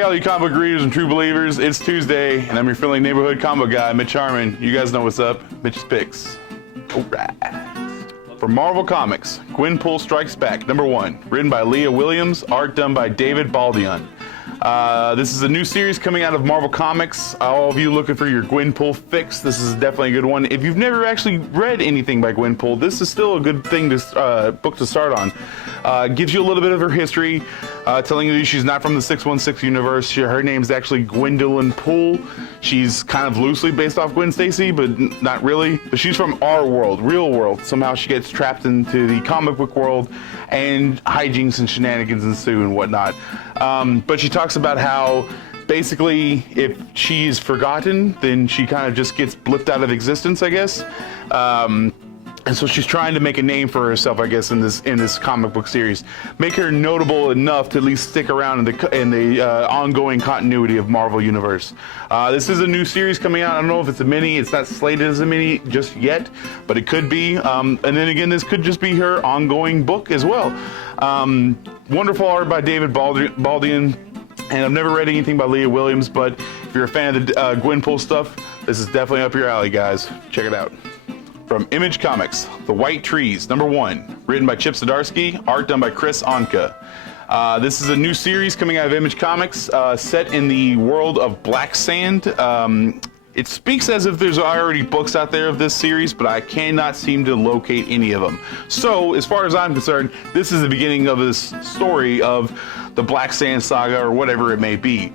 Hey all you comic book readers and true believers, it's Tuesday, and I'm your friendly neighborhood comic book guy, Mitch. You guys know what's up. Mitch's Picks. Alright. From Marvel Comics, Gwenpool Strikes Back, #1. Written by Leah Williams, art done by David Baldion. This is a new series coming out of Marvel Comics. All of you looking for your Gwenpool fix, this is definitely a good one. If you've never actually read anything by Gwenpool, this is still a good thing to book to start on. Gives you a little bit of her history, telling you she's not from the 616 universe. Her name's actually Gwendolyn Poole. She's kind of loosely based off Gwen Stacy, but not really. But she's from our world, real world. Somehow she gets trapped into the comic book world, and hijinks and shenanigans ensue and whatnot. But she talks about how basically if she's forgotten, then she kind of just gets blipped out of existence, I guess. And so she's trying to make a name for herself, I guess, in this comic book series. Make her notable enough to at least stick around in the ongoing continuity of Marvel Universe. This is a new series coming out. I don't know if it's a mini. It's not slated as a mini just yet, but it could be. And then again, this could just be her ongoing book as well. Wonderful art by David Baldion. And I've never read anything by Leah Williams, but if you're a fan of the Gwenpool stuff, this is definitely up your alley, guys. Check it out. From Image Comics, The White Trees, #1. Written by Chip Zdarsky, art done by Chris Anka. This is a new series coming out of Image Comics, set in the world of Black Sand. It speaks as if there's already books out there of this series, but I cannot seem to locate any of them. So, as far as I'm concerned, this is the beginning of this story of the Black Sand Saga, or whatever it may be.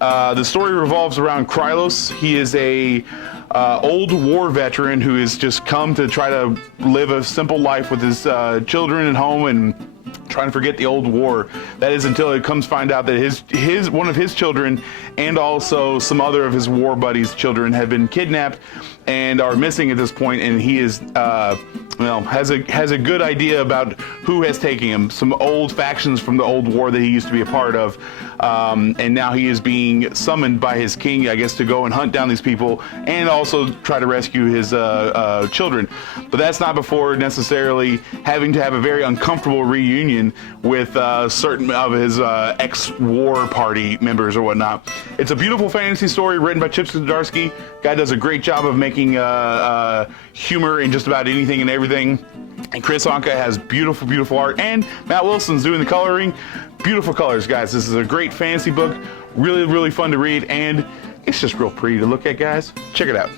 The story revolves around Krylos. He is a old war veteran who has just come to try to live a simple life with his children at home and trying to forget the old war. That is until it comes find out that one of his children and also some other of his war buddies' children have been kidnapped and are missing at this point, and he is has a good idea about who has taken him. Some old factions from the old war that he used to be a part of, and now he is being summoned by his king, I guess, to go and hunt down these people and also try to rescue his children. But that's not before necessarily having to have a very uncomfortable reunion with certain of his ex-war party members or whatnot. It's a beautiful fantasy story written by Chip Zdarsky. Guy does a great job of making humor in just about anything and everything. And Chris Anka has beautiful, beautiful art, and Matt Wilson's doing the coloring. Beautiful colors, guys. This is a great fantasy book. Really, really fun to read, and it's just real pretty to look at, guys. Check it out.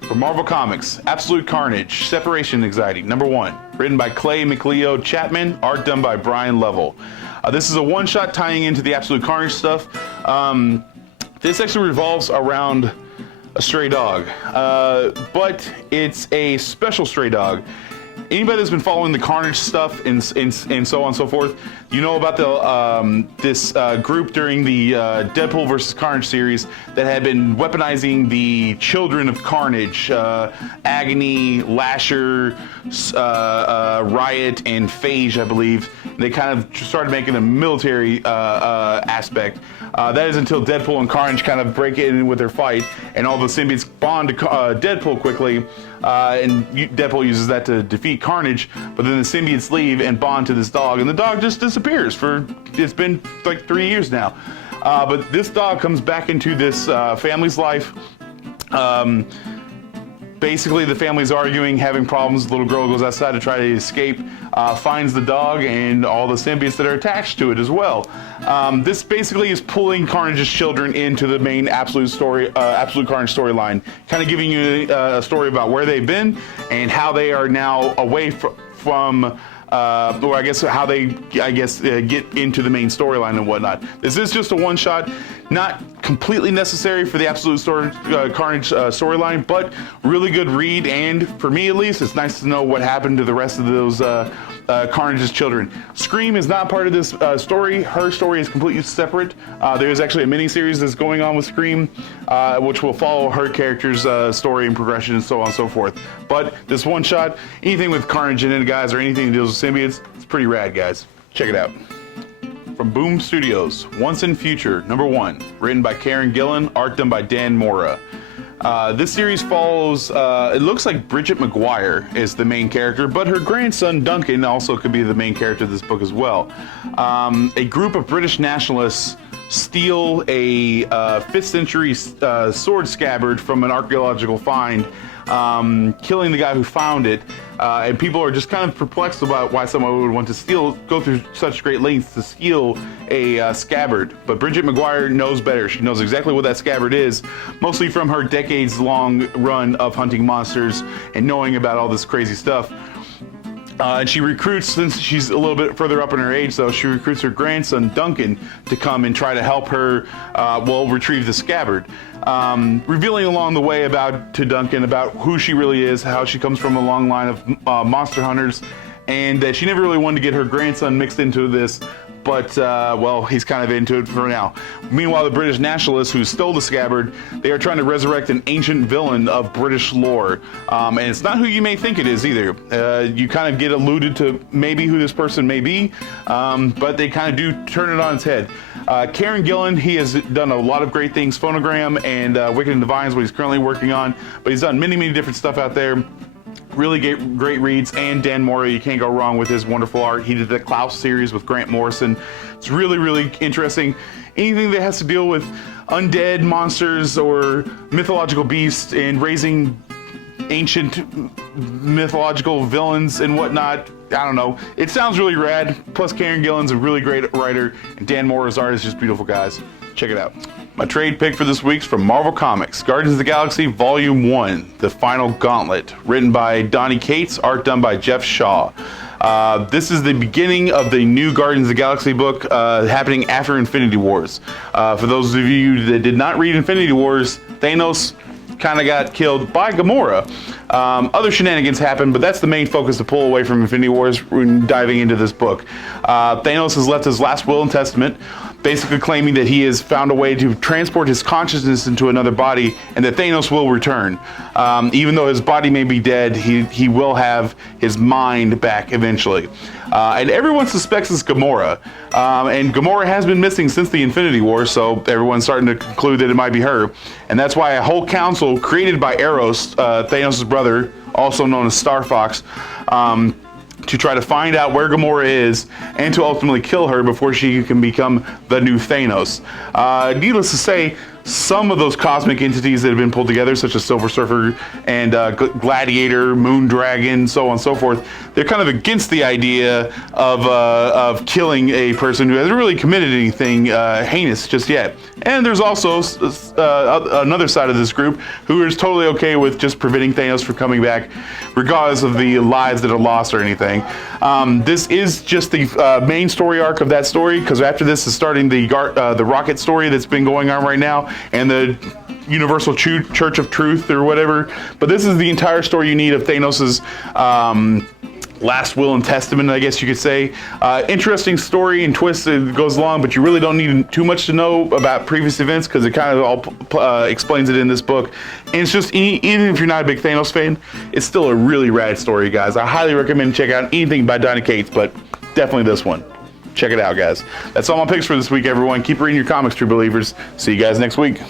From Marvel Comics, Absolute Carnage, Separation Anxiety, #1. Written by Clay McLeod Chapman, art done by Brian Lovell. This is a one-shot tying into the Absolute Carnage stuff. This actually revolves around a stray dog, but it's a special stray dog. Anybody that's been following the Carnage stuff and so on and so forth, you know about this group during the Deadpool vs. Carnage series that had been weaponizing the children of Carnage, Agony, Lasher, Riot, and Phage, I believe. They kind of started making a military aspect. That is until Deadpool and Carnage kind of break in with their fight, and all the symbiotes bond to Deadpool quickly, and Deadpool uses that to defeat Carnage, but then the symbiotes leave and bond to this dog, and the dog just disappears it's been like 3 years now. But this dog comes back into this family's life. Basically, the family's arguing, having problems. The little girl goes outside to try to escape, finds the dog and all the symbiotes that are attached to it as well. This basically is pulling Carnage's children into the main Absolute Carnage storyline, kind of giving you a story about where they've been and how they are now away from or I guess how they get into the main storyline and whatnot. This is just a one-shot, not completely necessary for the Absolute Carnage storyline, but really good read, and for me at least, it's nice to know what happened to the rest of those Carnage's children. Scream is not part of this story. Her story is completely separate. There's actually a mini-series that's going on with Scream, which will follow her character's story and progression and so on and so forth. But this one shot, anything with Carnage in it, guys, or anything that deals with symbiotes, it's pretty rad, guys. Check it out. From Boom Studios, Once and Future, #1. Written by Karen Gillan, art done by Dan Mora. This series follows, it looks like Bridget McGuire is the main character, but her grandson Duncan also could be the main character of this book as well. A group of British nationalists steal a 5th century sword scabbard from an archaeological find, killing the guy who found it. And people are just kind of perplexed about why someone would want to go through such great lengths to steal a scabbard. But Bridget McGuire knows better. She knows exactly what that scabbard is, mostly from her decades-long run of hunting monsters and knowing about all this crazy stuff. And she recruits, since she's a little bit further up in her age, though, she recruits her grandson, Duncan, to come and try to help her, retrieve the scabbard. Revealing along the way to Duncan about who she really is, how she comes from a long line of monster hunters, and that she never really wanted to get her grandson mixed into this, but, he's kind of into it for now. Meanwhile, the British nationalists who stole the scabbard, they are trying to resurrect an ancient villain of British lore. And it's not who you may think it is either. You kind of get alluded to maybe who this person may be, but they kind of do turn it on its head. Kieran Gillen, he has done a lot of great things. Phonogram and Wicked and Divine is what he's currently working on, but he's done many, many different stuff out there. Really great reads, and Dan Mora, you can't go wrong with his wonderful art. He did the Klaus series with Grant Morrison. It's really, really interesting. Anything that has to deal with undead monsters or mythological beasts and raising ancient mythological villains and whatnot, I don't know. It sounds really rad. Plus, Kieran Gillen's a really great writer, and Dan Mora's art is just beautiful, guys. Check it out. My trade pick for this week's from Marvel Comics, Guardians of the Galaxy Volume 1, The Final Gauntlet, written by Donny Cates, art done by Jeff Shaw. This is the beginning of the new Guardians of the Galaxy book happening after Infinity Wars. For those of you that did not read Infinity Wars, Thanos kind of got killed by Gamora. Other shenanigans happened, but that's the main focus to pull away from Infinity Wars when diving into this book. Thanos has left his last will and testament, basically claiming that he has found a way to transport his consciousness into another body and that Thanos will return. Even though his body may be dead, he will have his mind back eventually. And everyone suspects it's Gamora. And Gamora has been missing since the Infinity War, so everyone's starting to conclude that it might be her. And that's why a whole council created by Eros, Thanos' brother, also known as Star Fox, to try to find out where Gamora is and to ultimately kill her before she can become the new Thanos. Needless to say, some of those cosmic entities that have been pulled together, such as Silver Surfer and Gladiator, Moondragon, so on and so forth, they're kind of against the idea of killing a person who hasn't really committed anything heinous just yet. And there's also another side of this group who is totally okay with just preventing Thanos from coming back, regardless of the lives that are lost or anything. This is just the main story arc of that story, because after this is starting the Rocket story that's been going on right now, and the Universal Church of Truth or whatever. But this is the entire story you need of Thanos's last will and testament, I guess you could say. Interesting story and twist that goes along, but you really don't need too much to know about previous events because it kind of all explains it in this book. And it's just, even if you're not a big Thanos fan, it's still a really rad story, guys. I highly recommend check out anything by Donny Cates, but definitely this one. Check it out, guys. That's all my picks for this week, everyone. Keep reading your comics, true believers. See you guys next week.